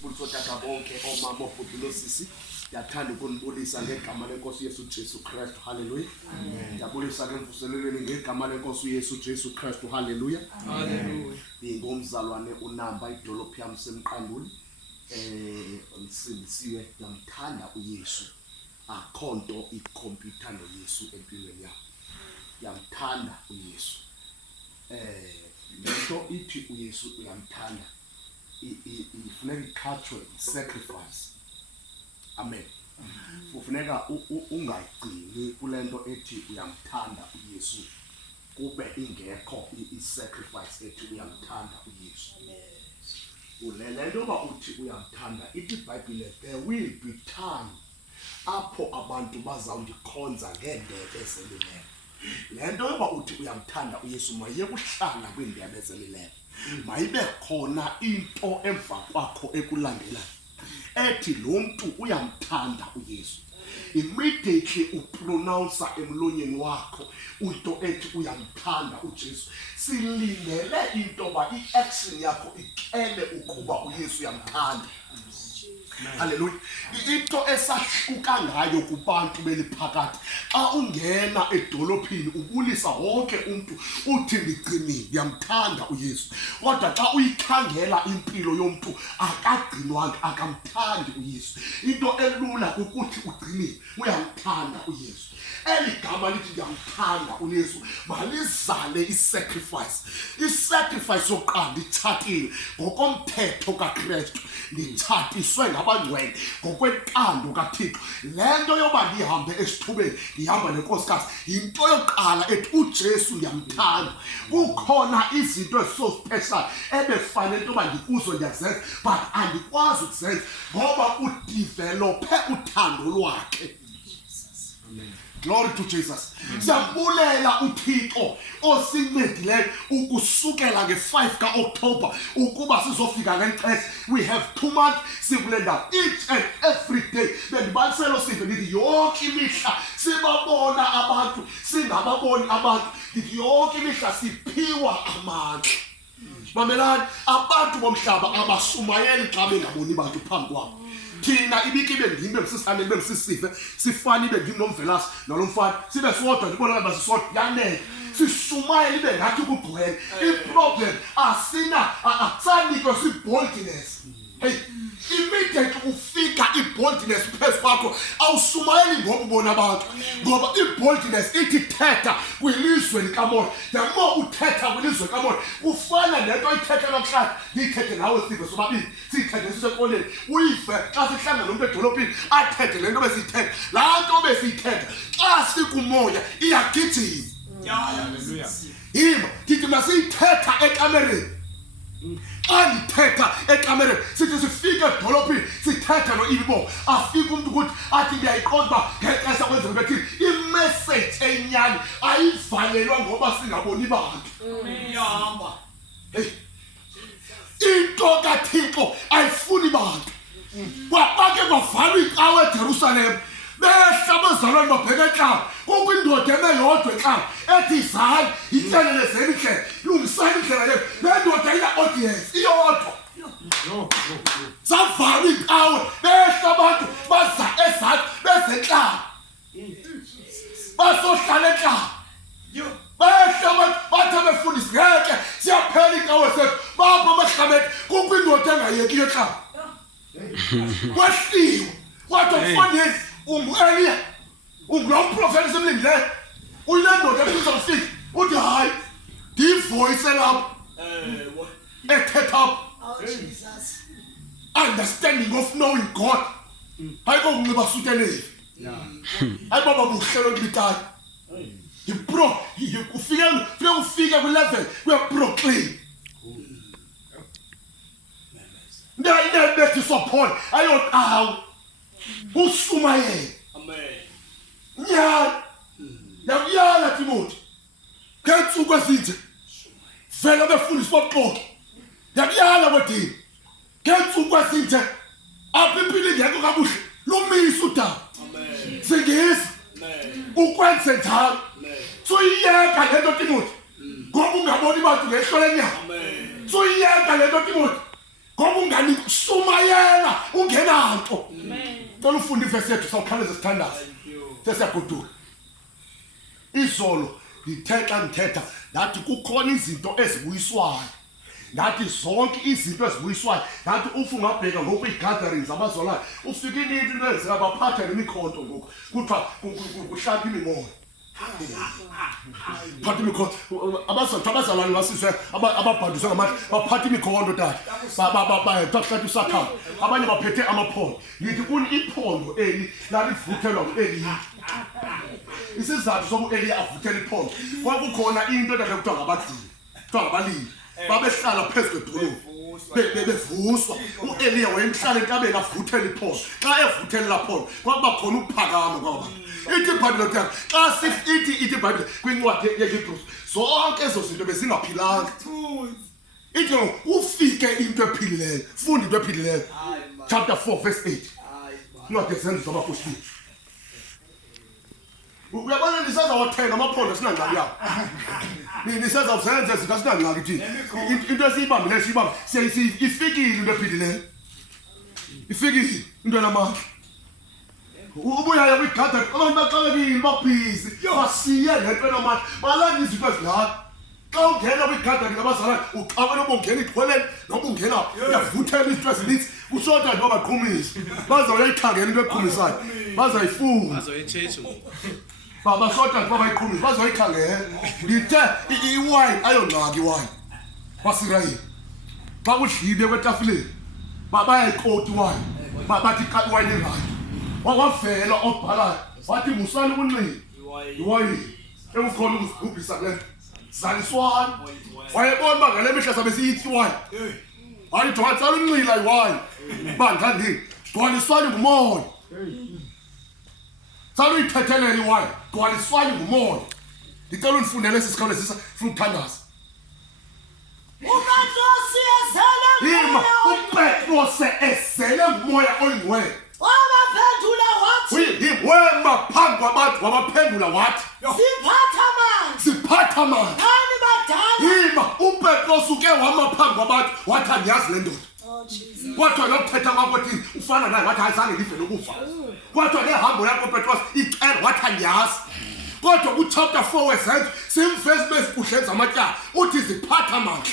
sibuliso tata bonke omama obhuti nosisi. Ndiyathanda ukunibulisa ngegama lenkosi Yesu Jesu Kristu. Hallelujah. Ndiyabulisa ke mvuselelweni ngegama lenkosi Yesu Jesu Kristu. Hallelujah. Hallelujah. Ngomzalwane uNamba idolophu yami semqanduli. Ngisindisiwe ngiyamthanda uYesu. Akhonto ikhompyutha noYesu empilweni yami. Ngiyamthanda uYesu. Lento ithi uYesu uyamthanda. Ifuneka ikhathwe sacrifice. Amen. Kufuneka ungagcini kulento ethi uyamthanda uYesu kube ingekho isacrifice ethi uyamthanda uYesu. Ulelento ba uthi uyamthanda ithi iBhayibhile there will be time apho abantu bazawundikhonza ngendebe ezelileyo. Lento yoba uthi uyamthanda uYesu maye kuhlala kwindebe ezelileyo. Mayibe khona into emva kwakho ekulandelayo. Ethi lo muntu uyamthanda uYesu. Immediately upronounce emlonyeni wakho into ethi uyamthanda uJesu. Silindele into ba iaction yakho ikele ukuba uYesu uyamthanda. Hallelujah. Into esahluka ngayo kubantu beliphakathi xa ungena edolophini ubulisa wonke umuntu uthi ndigcinile ngiyamthanda uYesu. Kodwa xa uyikhangela impilo yomuntu akagcinwanga akamthandi uYesu. Into elula ukuthi ugcinile uyamthanda uYesu. Eligama lithi ngiyamthanda uYesu malizale isacrifice. Isacrifice yoqanda ithathile ngokomthetho kaKristu. Ndithathiswe ngabangcwele ngokwenkando kaThixo. Lento yoba ndihambe esithubeni ndihamba nenkosikazi into yoqala ethi uJesu ngiyamthanda. Kukhona izinto so special ebefanele into ba ndikuzo ndiyazenza but andikwazi ukuzenza ngoba udevelophe uthando lwakhe. Amen. Glory to Jesus. Siyabulela uThixo osincedileyo ukusukela nge5 kaOctober ukuba sizofika ngexesha. We have 2 months sikulenda each and every day. Bendibaliselo sive lithi yonke imihla sibabona abantu singababoni abantu. Lithi yonke imihla siphiwa amandla. Mamelani abantu bomhlaba abasumayeli xa bengaboni abantu phambi kwabo. Thina ibiki bengimbe msisane bemsisive sifani benginomvelasi nolomfana sibe sodwa ndibona ngabe sisodwa yanele sisumayela ibe ngathi kubugcwele. Iproblem asina akusanikwe siboldness. Hey, immediately ufika iboldness phezu kwakho awusumayeli ngoba ubona abantu ngoba iboldness ithi thetha kwilizwe likamoya. The more uthetha kwilizwe likamoya ufana nento oyithetha namhlanje ngithethe nawe sive sobabili sithethe sisekoleni uyive xa sihlangana nomuntu edolophini athethe lento besithetha laa nto besiyithetha xa sikumoya iyagijima. Hallelujah. Yima ndithi masiyithetha ekamereni. Andithetha ekamereni sithi sifike edolophini sithetha noIbo afika umuntu ukuthi athi ndiyayiqonda ngexesha kwenzeka bethi imessage enyani ayivalelwa ngoba singaboni bantu. Iyahamba. Hey, into kaThixo ayifuni bantu. Kwabake bavala icawe eJerusalem behla bezalwane babheka eklaba kukwindoda emeyodwa eklaba ethi zali itshelele zemihle lungisani indlela le nendoda ina audience iyodwa. Zavala icawe behla abantu baza ezali bezeklaba basohlala eklaba. Behla abantu bathi befundisi ngeke siyaphela icawe sethu bapha amahlabethi kukwindoda engayeki eklaba. Kwahliwe kwathi ufundini Elia ungumprofeti semlindile uyilendoda efika uthi hayi ndivoice lapho ethetha Jesus understanding of knowing God. Hayi kongiba suteleni hayi baba buhlelo libitali yipro ufike ku-level kuyaproclaim bethi sophona ayoqawo usumayela. Amen. Nyala yakuyala Timothy ngensuku ezinje vele befundisi boxoxo yakuyala kwedini ngensuku ezinje apha impilo ngekho kabuhle lumisa udaba. Amen. Singisi ukwenze njalo soyiyeka lento Timothy ngoba ungaboni bantu ngehlo lenyama. Amen. Soyiyeka lento Timothy ngoba ungani sumayela nanto cela ufunda ivesi yethu sawukhawuleza sithandaza sesiyagoduka izolo ngithetha ngathi kukhona izinto ezibuyiswayo ngathi zonke izinto ezibuyiswayo ngathi ungabheka ngoku ii-gatherings abazolayo ufike into ezika baphatha nemikhonto ngoku kuthiwa kuhlapha imimoya phatha imikhonto abazalwane basizwe ababhandiswe ngamathi baphatha imikhonto tata kuhlatha usakhama abanye baphethe amaphondo ngithi iphondo eli lalivuthelwa ngu-Eliya isizathu soku Eliya avuthela iphondo kwakukhona into tata kuthiwa ngabalimi babehlala phezu kwedolophu bevuswa u-Eliya wayemhlala entabeni avuthela iphondo xa evuthelela phondo kwakuba khona ukuphakama kwabantu ithi iBhayibhile yakhe xa ithi iBhayibhile kwincwadi yeHebrews zonke ezo zinto bezingaphilanga ithi ufike into ephilileyo funda into ephilileyo chapter 4 verse 8 incwadi yezenzo zabapostoli uyabona nisazawathenga amaphondo sinangxaki yawo nisazawuzenza izinto asinangxaki thina into esiyibambileyo siyibamba ifikile into ephilileyo ifikile into enamandla ubuyayo kwigathering abantu baxakekile babhizi basiye ngento enamandla balanda izinto ezingaka xa ungena kwigathering abazalwane uxabana uba ungena ixhweleni noba ungena uyavuthela izinto ezininzi usota nje babaqhumisa bazawuyayikhangela into eqhumisayo bazayifuna basota nje babayiqhumisa bazoyikhangela ngithe iwayini ayongxaki iwayini wasirayeli xa kudlibe kwetafuleni bayayikoti iwayini bathi iwayini erayi wavela obhalayo wathi musani ukunxila iwayini ekukhona ukuzigubhisa kule zaliswane wayebona uba ngale mihla sabe siyithi iwayini wayithi watsala unxila iwayini bandandini gcwaliswane ngumoya tsala uyithethelela iwayini gcwaliswane ngumoya ndicela undifundele esi sikhawulezisa funa ukuthandaza uPetrose ezele ngumoya oyingcwele wabaphendula wathi wema phambi kwabantu wabaphendula wathi siphatha mani nani badala uPetrose uke wama phambi kwabantu wathi andiyazi le ndoda kwathiwa nokuthetha kwakho thini ufana naye wathi ayizange live lokufa kwathiwa nehambo yakho Petrose icela wathi andiyazi kodwa kuchapter 4 wezenzo simvesi bezikuhleni zamatyala uthi ziphatha mani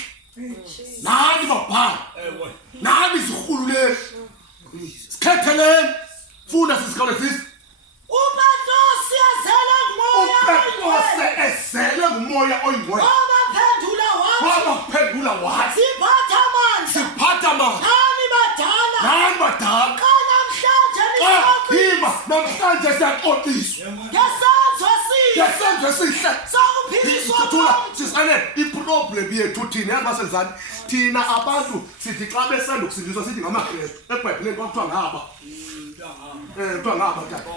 nani babhala nani zirhululeli sikhetheleni funda sisikhawulezisa uPetrose uPetrose ezele ngumoya oyingcwele wabaphendula wathi siphatha mani nani badala namhlanje siyaxoxiswa ngesenzo esihle sisane iproblem yethu thina yabaselizane thina abantu sithi xa besanda ukusindiswa sithi ngamaKristu eBhayibheleni kwakuthiwa ngaba kuthiwa ngaba tata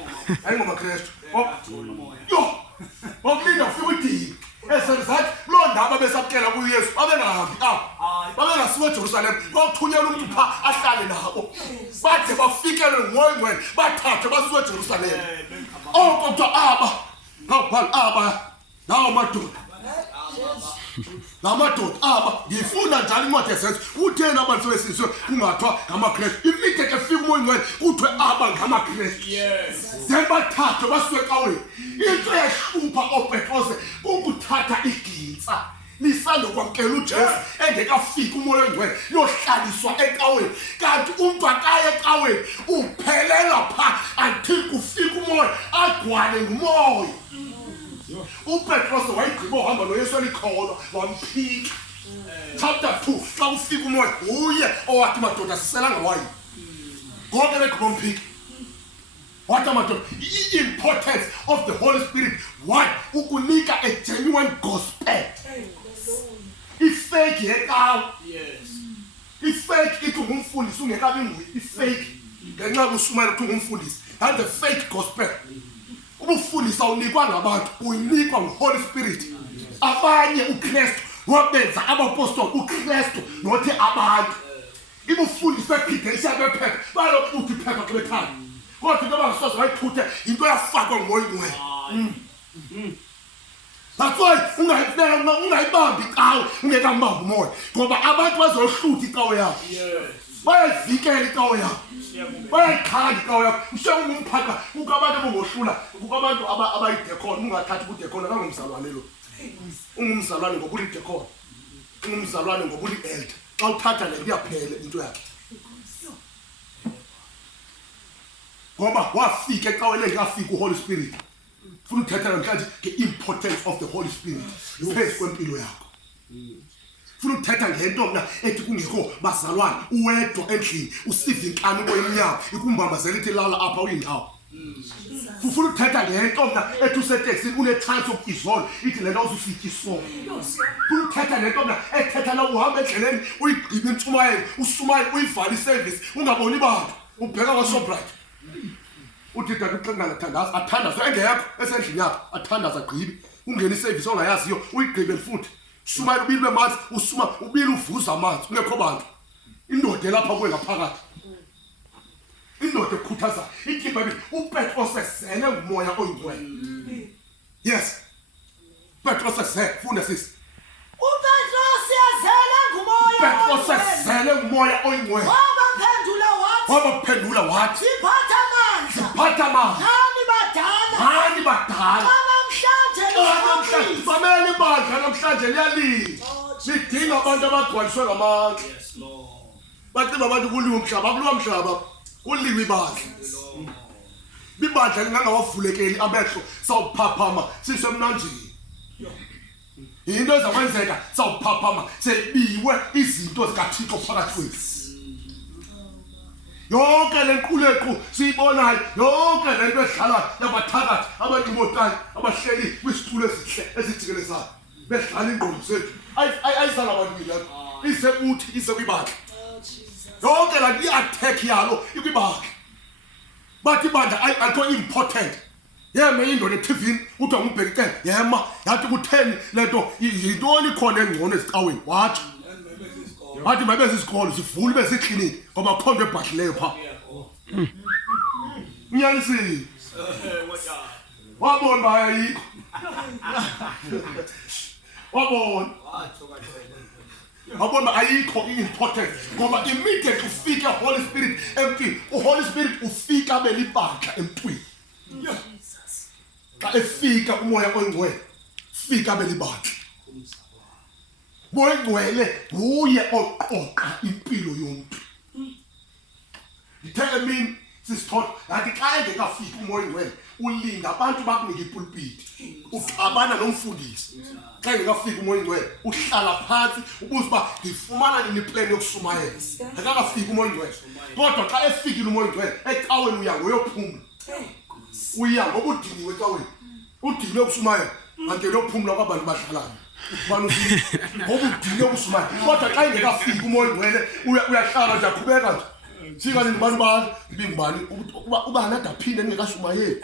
ayingomaKristu okulinda ufika udini esenzathi loo ndaba besakutshela kuyesu babengahambi babengasiwe eJerusalem kwakuthunyelwa umuntu phaa ahlale nabo bade bafikele ngoyingcwele bathathe basiwe eJerusalem oko kuthiwa ngawubhala lawo madoda ngifunda njalo incwadi yezenzo kutheni abantu sebesindiswe kungathiwa ngamaKristu immediate efika umoyingcwele kuthiwe ngamaKristu then bathathwe basiwe ecaweni into yahlupha oPetrose ukuthatha igintsa lisandokwamkela uJesu engekafika umoya oyingcwele lohlaliswa ecaweni kanti umntu akaya ecaweni uphelela phaa until kufika umoya agcwale ngumoya uPetrose wayigqiba uhamba noYesu elikholwa wamphika chapter 2 xa ufika umoya uye owathi madoda siselanga wayini konke begqiba umphika wathi madoda i-importance of the Holy Spirit one ukunika a genuine gospel ifake yecawe ifake ithi ngumfundisi ungekabi ngwi ifake ngenxa kushumayela ukuthi ngumfundisi and the fake gospel ubufundisa unikwa ngabantu uyinikwa nguHoly Spirit abanye uKristu wabenza abapostoli uKristu nothi abantu ibufundisa bephidisa bephepha balokuthi phepha kubekhaya kodwa into abangasoze bayiphuthe into yafakwa ngumoya oyingcwele that's why ungayibambi icawe ungekambambi umoya ngoba abantu bazohlutha icawe yabo bayavikela ikawo yakho bayayikhanda ikawo yakho usengumphaka kuko abantu abongohlula kuko abantu abayidekona ungathathi ubudekona kangumzalwane lo ungumzalwane ngoba ulidekona ungumzalwane ngoba uli-elder xa uthatha le kuyaphela into yakhe ngoba wafika ecaweni engafika uHoly Spirit funa uthetha namhlanje nge-importance of the Holy Spirit phezu kwempilo yakho funa uthetha ngento mna ethi kungekho bazalwane uwedwa endlini usiva inkani koyemnyama ikumbambazela ithi lala apha uyindawo funa uthetha ngento mna ethi useteksini une-chance yokuzizolo ithi le nto uzufika isonto funa uthetha ngento mna ethetha la uhamba endleleni uyigqibe intshumayelo usumayele uyivale iservice ungaboni bantu ubheka kwaShoprite uthi dada uxengana thandaza athandaza engekho esendlini yakho athandaza agqibe ungena iservice ongayaziyo uyigqibe futhi sumayela ubili bemanzi usuma ubili uvuza amanzi ungekho bantu indoda lapha kuwe ngaphakathi indoda ekhuthaza ithi baby uPetros esele ngumoya oyingcwele yes Petros esele funda sisi uPetros yazela ngumoya Petros esele ngumoya oyingcwele wabaphendula wathi siphatha amandla hani badala namhlanje famele bandla namhlanje liyalinda sidinga abantu abagcwaliswe ngamandla baciba abantu kuliwa umhlaba kuliwa mhlaba kuliwa ibandla ibandla lingangawavulekeli amehlo sawuphaphama sisemnanjini into ezakwenzeka sawuphaphama sebiwe izinto zikaThixo phakathi kwethu yonke lenkuleko siyibonayo yonke lento edlala yabathakathi abanimotani abahleli kwisitulo esihle esijikelezayo bedlala ingqondo zethu ayisala abantu lapho isekuthi isekwibandla yonke la i-attack yalo ikwibandla bathi ibandla alikho important yeme indoda eTV kuthiwa nguBhekicele yema yathi ku10 lento yintoni khona engcono ezicaweni wathi bathi mabeze isikolo sivule bese ikliniki ngoba khonto ebhadlileyo pha unyanisile wabona bayayikho wabona ayikho i-important ngoba immediately ufika Holy Spirit empty uHoly Spirit ufika belibandla emntwini xa efika umoya oyingcwele fika belibandla boyingcwele uye oqoqa impilo yomuntu ngithe emini sisithola ngathi xa engekafiki umoya oyingcwele ulinda abantu bakunike ipulpiti uxabana nomfundisi xa engekafiki umoya oyingcwele uhlala phansi ubuza uba ngifumana nini plan yokusumayela akakafiki umoya oyingcwele kodwa xa efikile umoya oyingcwele ecaweni uya ngoyophumla uya ngoba udiniwe ecaweni udiniwe ukusumayela kanti lokuphumla kwabantu badlalayo ngoba udinge ukusumaya kodwa xa ingekafiki umoya oyingcwele uyahlala nje aqhubeka nje fika nini bantu bingubani uba nadaphinde ningekasumayeli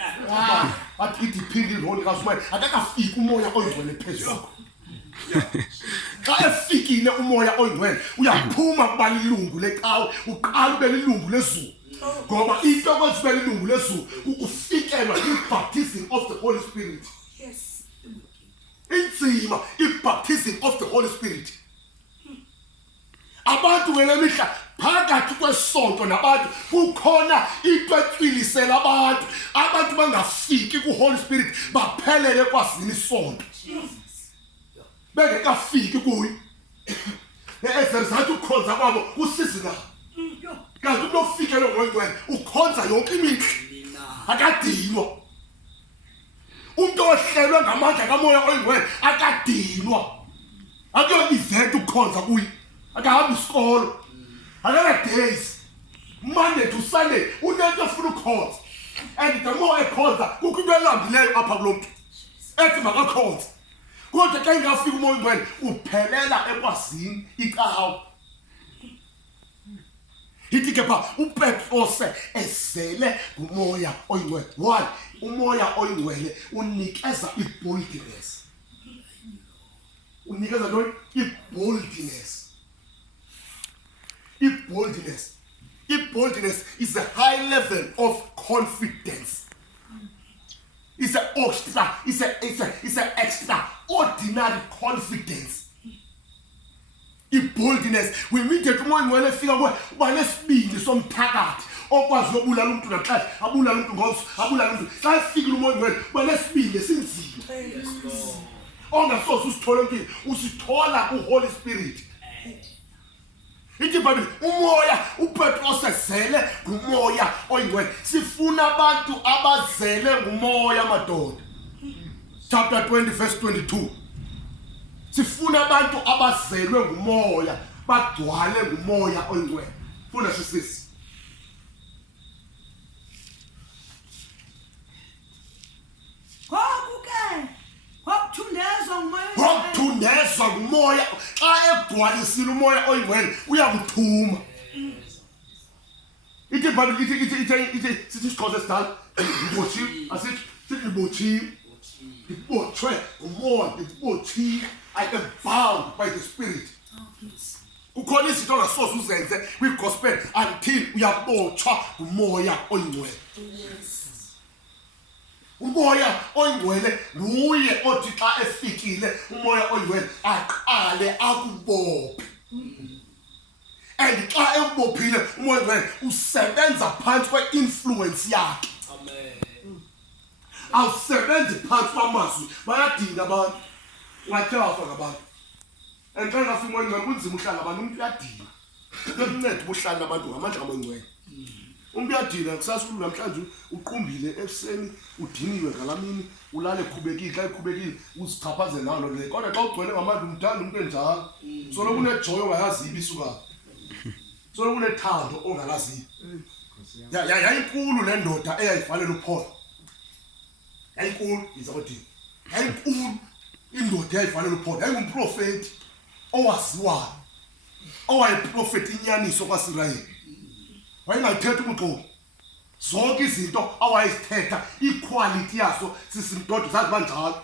athi idiphinde iroli kasumayeli akakafiki umoya oyingcwele phezulu xa efikile umoya oyingcwele uyaphuma kuba lilungu lecawe uqala ube lilungu lezulu ngoba into okwenza ube lilungu lezulu ukufikelwa i-baptism of the Holy Spirit inzima i-baptism of the Holy Spirit abantu ngale mihla phakathi kwesonto nabantu kukhona into etwilisela abantu bangafiki kuHoly Spirit baphelele kwazini isonto bengekafiki kuyo ezizathu ukukhonza kwabo kusizina kanti unofikele ngoyingcwele ukhonza yonke imihla akadinwa umuntu ohlelwe ngamandla kamoya oyingcwele akadinwa akuyo event ukukhonza kuyi akahambi isikolo akala days Monday to Sunday unento ofuna ukukhonza and the more ekhonza kukho into elambileyo apha kulomuntu ethi makakhonza kodwa xa ingafika umoya oyingcwele uphelela ekwazini icawa ithi ke pha uPetros esele umoya oyingcwele why umoya oyingcwele unikeza iboldness unikeza lo iboldness is a high level of confidence. It's an extraordinary confidence. i-boldness immediate umoya ongcwele efika kuwe uba nesibindi somthakathi okwazi ukubulala umuntu namhlanje abulala umuntu ngomso abulala umuntu xa efikile umoya ongcwele uba nesibindi esinzima ongasoze usithole empini usithola ku-Holy Spirit. Ithi iBhayibheli umoya uPetros ezele ngumoya oyingcwele. Sifuna abantu abazele ngumoya madoda. Chapter 20 verse 22. Sifuna abantu abazelwe ngumoya bagcwale ngumoya oyingcwele. Funa sisisi. Wakuthundezwa ngumoya xa egcwalisile umoya oyingcwele uyakuthuma. Ithi iBhayibheli ithi sithi isiXhosa esidala ngibothiwe asithi ngibothiwe ngibotshwe ngumoya ngibothiwe I am bound by the Spirit. Kukhona izinto ongasoze uzenze kwi-gospel until uyabotshwa ngumoya oyingcwele. Umoya oyingcwele nguye othi xa efikile umoya oyingcwele aqale akubophe. And xa ekubophile umoya oyingcwele usebenza phansi kwe-influence yakhe. Amen. Awusebenzi phansi kwamazwi bayadinga abantu. Ungathe wafa ngabantu. And xa ngafika umoya oyingcwele kunzima uhlala abantu umuntu uyadinga. Kuyanceda ubuhlala abantu ngamandla kamoya oyingcwele. Umuntu uyadina kusasa namhlanje uqumbile ebuseni udiniwe ngalamini ulale ekhubekile xa ekhubekile uzichaphazela nawo le kodwa xa ugcwele ngamandla umthanda umuntu enjalo solo kunejoy ongayazi ibisuka solo kunethando ongalazi yayinkulu le ndoda eyayifanele uPaul yayinkulu izabodini yayinkulu indoda eyayifanele uPaul yayingumprofeti owaziwayo owayeprofeti inyaniso kwaSirayeli. Wayengayithetha ubuxoki zonke izinto awayezithetha equality yaso sisindodo zazi banjalo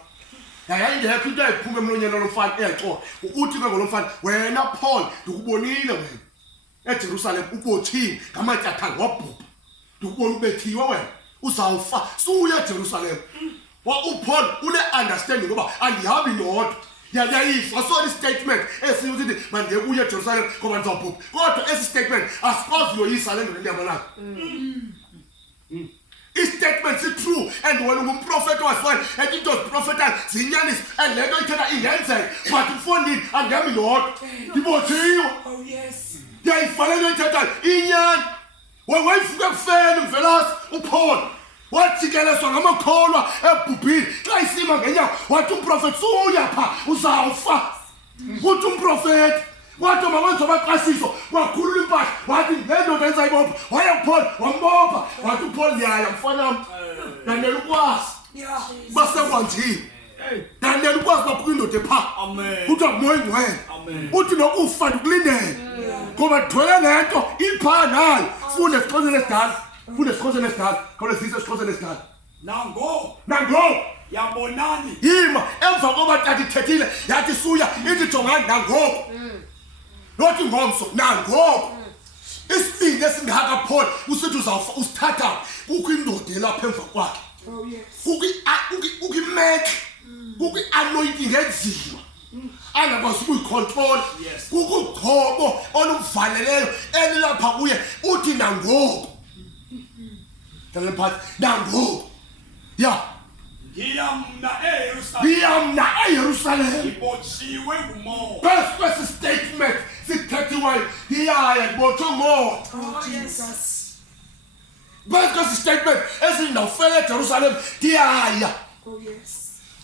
yayingekho into eyiphuma emlonyeni lomfana eyixoxa uthi ke ngolomfana wena Paul ndikubonile wena eJerusalem ubothiwe ngamatyathanga wabhubha ndikubona ubethiwe wena uzawufa suya eJerusalem uPaul une-understanding ngoba andihambi ndodwa yayifa so statement esithi manje kuye eJerusalem ngoba ndizawubhubha kodwa esi statement asikwazi uyoyisa le nto lendaba lakho. I-statement si-true and wena ungumprofeti waziwayo and into ziprofetayo ziyinyaniso and le nto ithetha ingenzeka but mfondini andihamba ndodwa ndibothiwe ndiyayifa le nto ithethayo inyani wayifuka ekufeni mvelasi uPaul wajikelezwa ngamakholwa ebhubhile xa isima ngenyawo wathi umprofeti suya pha uzawufa uthi umprofeti wathi mawenza abaqashiso wakhulula impahla wathi le ndoda enzayibopha waya kuPaul wambopha wathi uPaul yaya mfanam nanela ukwazi basekwanjini nanela ukwazi baphuka indoda epha uthi akumoya ingcwele uthi nokufa ndikulindele ngoba thwele le nto ipha nayo fune esiXhoseni esidala fune esiXhoseni esidala khona sise esiXhoseni esidala nango yabonani yima emva koba tata ithethile yathi suya ithi jongani nangoko lothi ngomso nangoko isibindi esingaka Paul usithi uzawufa usithatha kukho indoda elapha emva kwakhe kukho imeke kukho anointing enzima angakwazi ukuyicontrol kukho ugcobo olumvaleleyo elilapha kuye uthi nangoko nangoku ya ngiyamna eYerusalem ibotshiwe ngumoya bese kwesi statement sithethiweyo ngiyaya ngibotshwe ngumoya bese kwesi statement esindawufela eJerusalem ngiyaya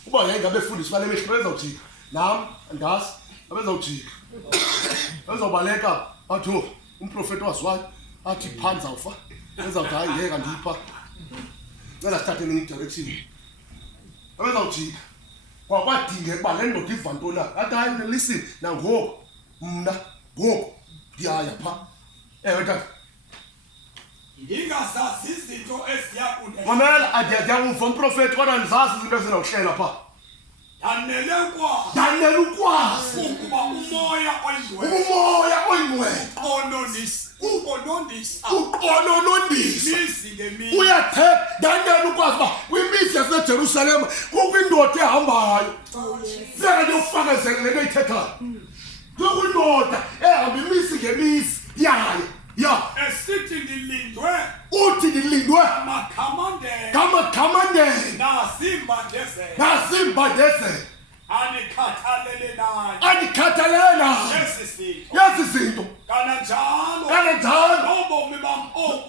uba yayingabe fundisi bale mehlo bezawujika nami andazi abezawujika bezawubaleka athi umprofeti waziwayo athi phansi zawufa ezawuthi hayi ngeke andipha cela sithathe enye direction abezawujika kwakwadingeka uba le ndoda iva ntoni athi hayi listen nangoku mna ngoku ndiyaya pha ewe tata ndingazazi izinto eziyakude mamela adiyakuva umprofeti kodwa ndizazi izinto ezinawuhlela pha danele ukwazi ukuba umoya oyingcwele uqononondisa uyathetha danele ukwazi uba kwimizi yaseJerusalem kukho indoda ehambayo seke ndiyofakazela le nto ithethayo Ndokunoda ehamba imisi ngemisi yayo. Ya. Esithi ndilindwe Uthi ndilindwe amakhamandela ngamakhamandela nasimbandezela anikhathalele naye anikhathalela lesi zinto kananjalo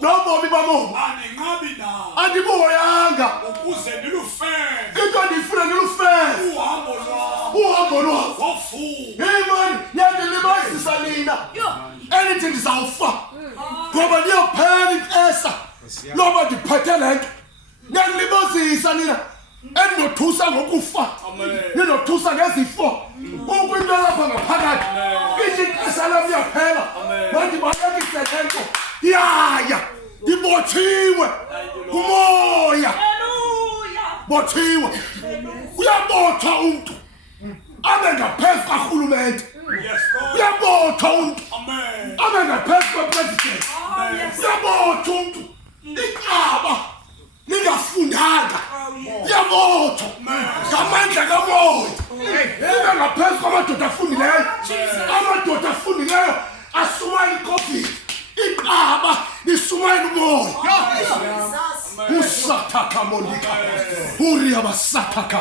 nobomi bam aninqabi naye andiboyanga ukuze ndilufeze into ndifuna ndilufeze uhambo lwakho wofuka hey man yandilibazisa nina anything ndizawufa ngoba niyophela ixesha loba ndiphethe le nto niyandilibazisa nina endinothusa ngokufa ninothusa ngezifo ukwinto lapha ngaphakathi ithi ixesha lam liyaphela mandibalekise le nto yaya ndibotshiwe kumoya botshiwe uyabotshwa umntu abe ngaphezu karhulumente uyabotshwa umntu abe ngaphezu kwepresident uyabotshwa umntu iqaba ningafundanga uyabotshwa ngamandla kamoya ibe ngaphezu kwamadoda afundileyo amadoda afundileyo asumana iCovid iqaba lisumana umoya usathaka monika uriya basathaka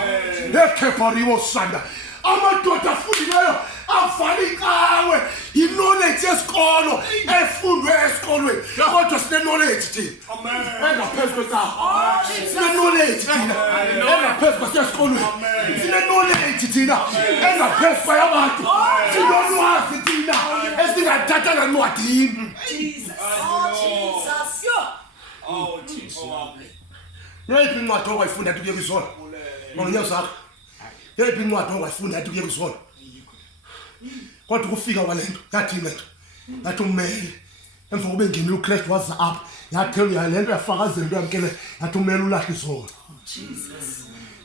ekepariwo sanda amadoda afundileyo avala ikawe iknowledge yesikolo efundwe esikolweni kodwa sine-knowledge thina engaphezu kwesabo sine-knowledge thina engaphezu kwasesikolweni sine-knowledge thina engaphezu kwayabantu sinolwazi thina esingathathanga ncwadini yeyiphi incwadi ongayifunda athi kuye kuyizona ngonyawo zakho yeyiphi incwadi ongayifunda athi kuye kuyizona kodwa ukufika kwalento yathini lento yathi ummeli emva kobe ngenile uKristu waza apha yathi lento yafakazela into yamkele yathi ummeli ulahle izona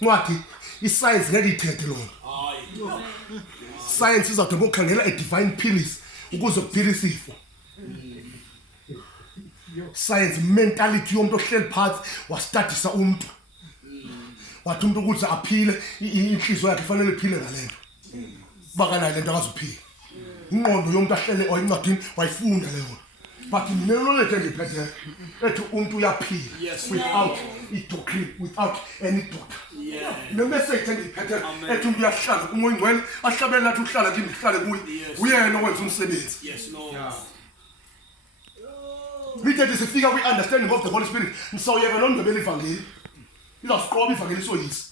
incwadi iscience ngeke ithethe lona science izawuthi ngokukhangela divine pills ukuze kuphile isifo science mentality yomuntu ohleli phansi wastudisa umuntu wathi umuntu ukuthi aphile inhliziyo yakhe ifanele iphile ngalento bakanayo lento akazuphila ingqondo yomuntu ahlele oyincwadini wayifunda leyo but knowledge engiphethe ethi umuntu uyaphila without doctrine without any doctor nemessage engiphethe ethi umuntu uyahlala umoya ngcwele ahlabele lathi uhlala kimi ngihlale kuye uyena owenza umsebenzi Mithi sifika kwi-understanding of the Holy Spirit msawuyeka nondebele ivangeli izasiqoba ivangeli soyisi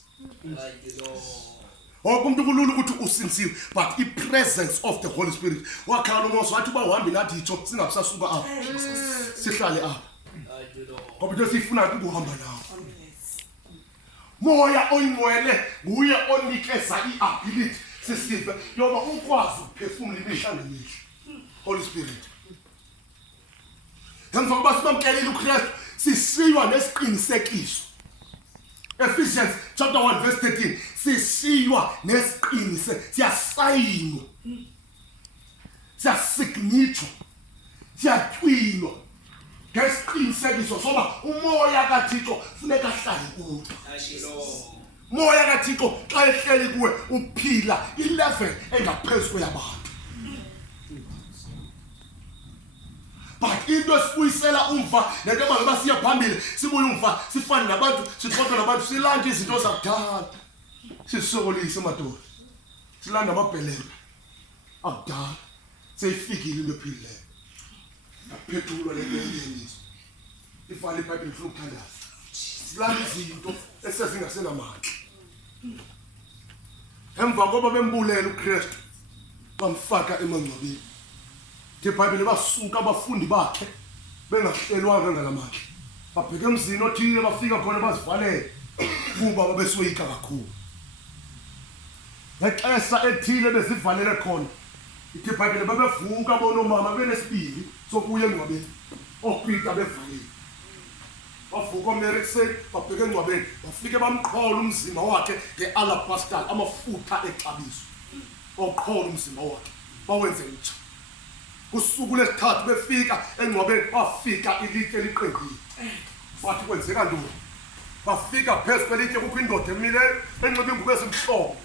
umuntu kulula ukuthi usinsiwe but i-presence of the Holy Spirit wakhala uMose wathi uba uhambe nathi itsho singabusasuka apha sihlale apha ngoba into sifuna ukuhamba nawo moya oyingcwele nguye onikeza i-ability sisive yoba ukwazi ukuphefumula imihla nemihla Holy Spirit emva kokuba sibamkelile uKristu sisiywa nesiqinisekiso Ephesians chapter 1 verse 13 sisiywa nesiqinisekiso siyasayinwa siyasignature siyatwinwa ngesiqinisekiso soba umoya kaThixo funeka ahlale kuwe moya kaThixo xa ehleli kuwe uphila i-level engaphezulu yabantu but into esifuyisela umva nento abantu basiya phambili sibuye umva sifana nabantu sixoxa nabantu silanda izinto zakudala sisokolise madoda silanda amabhelele akudala seyifikile into ephilileyo yaphethulwa le nto ifale iBhayibheli ifuna ukuthandaza silanda izinto esezingasenamandla emva koba bembulela uKristu bamfaka emangcwabeni iBhayibheli basuka abafundi bakhe bengahlelwanga ngalamandla babheke emzini othile bafika khona bazivalele kuba babesoyika kakhulu ngexesha ethile bezivalele khona iBhayibheli babevuka bonomama benesibili sokuya engcwabeni oPeter bevalile bavuka oMary ekuseni babheke engcwabeni bafike bamqhola umzimba wakhe ngealabastal amafutha exabiso oqhola umzimba wakhe bawenze utsha usuku lesithathu befika engcwabeni bafika ilitye eliqengile bathi kwenzeka ntoni bafika phezu kwelitye kukho indoda emileyo enxibe ingubo esimhlophe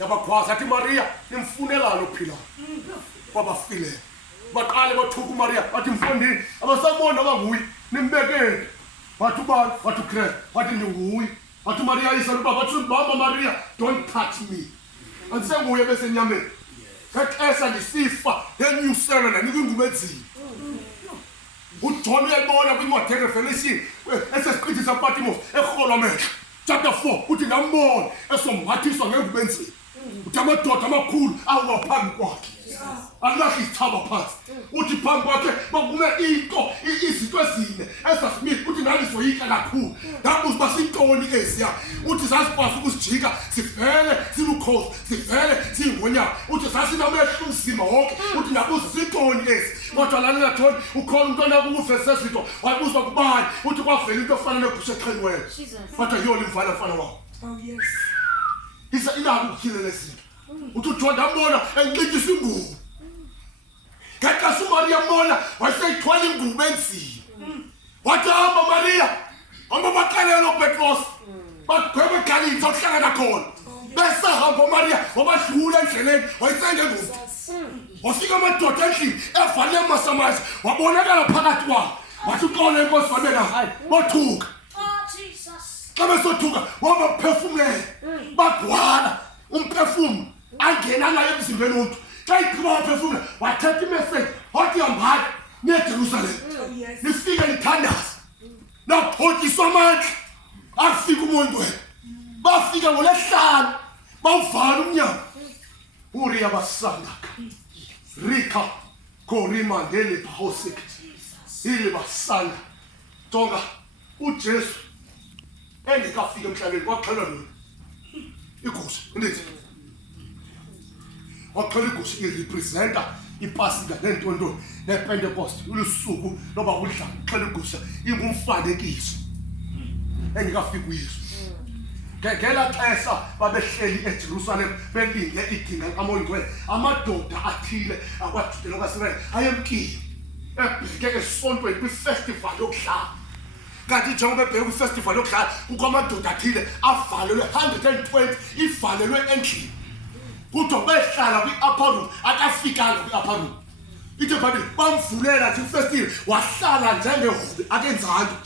yabakhwaza athi Maria nimfunelani ophilayo wabafile baqale bathuka uMaria bathi mfondini abasabona abanguyi nimbekele wathi ubani wathi uChrist wathi ndinguye wathi Maria isana ubaba wathi baba Maria don't touch me andisenguye bese enyameni xesha ndisifa yenyusela nanika ingubo enzima uJohn uyayibona kwincwadi yeRevelation esesiqithi saPatmos eholwa amehlo chapter 4 uthi ngambona esombathiswa ngengubo enzima uthi amadoda amakhulu awa phambi kwakhe alahla isithaba phansi uthi phambi kwakhe bakume izinto ezine ezasimile uthi nalizoyika kakhulu ngabuza basintoni eziya uthi sasikwazi ukusijika sivele silukhosi sivele singonyama uthi sasinamehlo umzimba wonke uthi ngabuza sintoni ezi kodwa lalela John ukhona umntwana kuverse izinto wabuza kubani uthi kwavela into efana negusha exheliweyo kodwa yona imfana wabo isa ilapho ukhilela izinto uthi uJohn ndambona enqikisa ingubo kanti uMaria mbona wayeseyithwala ingubo enzima wathi hamba Maria hamba baqalela uPetros bagwebe eGalile sokuhlangana khona besahamba uMaria wabadlula endleleni wayesengengubo wafika amadoda endlini evale amasamasi wabonakala phakathi kwabo wathi uxolo inkosi wabena bothuka xa besothuka wabaphefumlela bagwala umphefumulo angena naye emzimbeni womntu xa igqiba waphefumula wathetha imessage wathi hambani niye eJerusalem nifike nithandaze naphotyiswa amandla afika umuntu wena bafika ngolesihlanu bawuvala umnyango uriya basandaka rika korima ngeli bahosik ile basanda jonga uJesu engekafika emhlabeni waxhelwa lo igusha ndithi waxhela igusha irepresenta ipasika nentontoni nePentecost usuku loba kudla xhela igusha ingumfanekiso engekafika uYesu ngela xesha babehleli eJerusalem belinde idinga kaMoyingcwele amadoda athile akwaJuda lokwaSirayeli ayemkile ebheke esontweni kwifestival yokuhlala kanti njengoba ebheke kwifestival yokuhlala kukho amadoda athile avalelwe 120 ivalelwe endlini kodwa behlala kwi-upper room akafikanga kwi-upper room ithi bathi bamvulela nje ifestival wahlala njengehobe akenzanto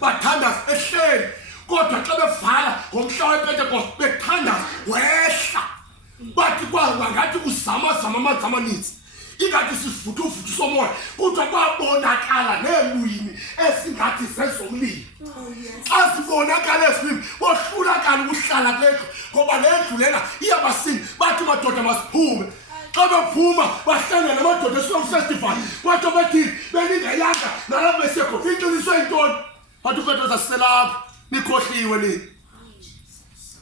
bathandaza ehleli kodwa xa bevala ngomhla wePentecost bethandaza wehla bathi kwangathi uzama amanzi amaninzi ingathi sivuthu somoya kodwa kwabonakala neelwimi esingathi zezomlilo azibonakala ezilwimi bohlulakala ukuhlala kulendlu ngoba lendlu lena iyabasini bathi madoda masiphume xa bephuma bahlangana namadoda esofestival kodwa bathi beningayanga nalapho besekho inqiniso yintoni bathi uPetros asiselapha nikhohliwe ni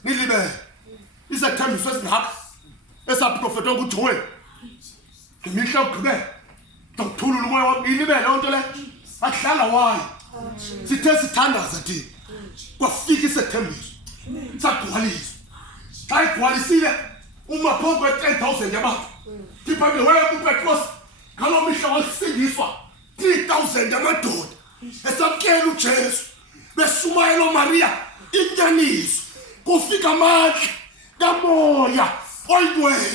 nilibele isethembiso esingaka esaprofetwa nguJoel ngemihla yokugqibela ukuthulula umoya wami ilibele lonto le ahlala wayo sithe sithandaza thina kwafika isethembiso sagcwaliswa xa igcwalisile uma phambi kwe-10,000 yabantu tiphambi wewe uPetros ngalo mihla wasindiswa 3,000 amadoda esamkela uJesu beshumayela uMaria inyaniso kufika amandla kamoya oyingcwele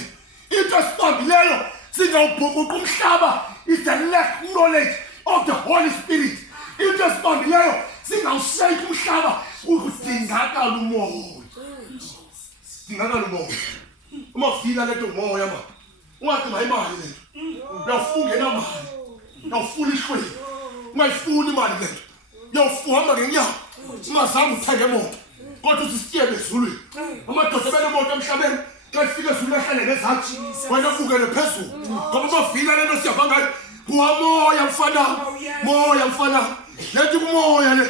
into esibambileyo singawubhukuqa umhlaba is the lack knowledge of the Holy Spirit into esibambileyo singawushayika umhlaba ukudingakala umoya dingakala umoya uma ufika lento umoya ma ungacima imali lento uyafuna ngemali uyafuna ihlweni ungayifuni imali lento uyafuma ngenyawo ungazange uthenge emoto kodwa usisiye bezulwini amadoda benemoto emhlabeni xa ifika ezulwini ahlale nezantsi wena ubukele phezulu ngoba bavila lento siyava ngayo kuwamoya mfana lento kumoya le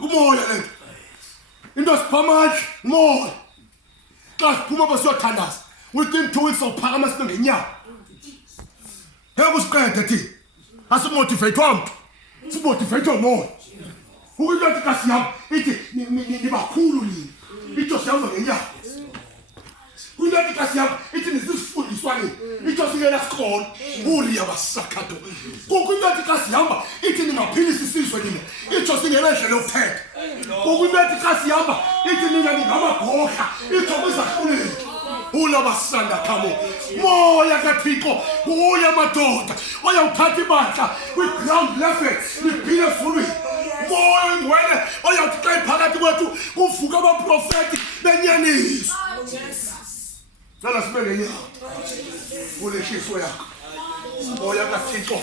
kumoya lento into siphamandla moya xa siphuma basiyothandaza within 2 weeks awuphakama sibe ngenyawo ngeke usiqede thina asimotivate wamntu simotivate umoya ukuthi into kasi yami ithi nibakhulu nini itsho siyaza ngenyawo kunyathi kasi yami ithi nisifundiswa nini itsho singena sikolo uriya basakhato kunyathi kasi yami ithi ningaphilisa isizwe nini itsho singena endlela yokuthetha ukubethi xa sihamba ithi nina ningamagoha ithobo ezahluleki ulabasanda khamo moya kaThixo uya madoda oyawuthatha ibandla kwi-ground level liphile ezulwini moya ingcwele oyawuthi xa iphakathi kwethu kuvuka abaprofethi benyaniswa cela sibe ngenyawo kulehliso yakho moya kaThixo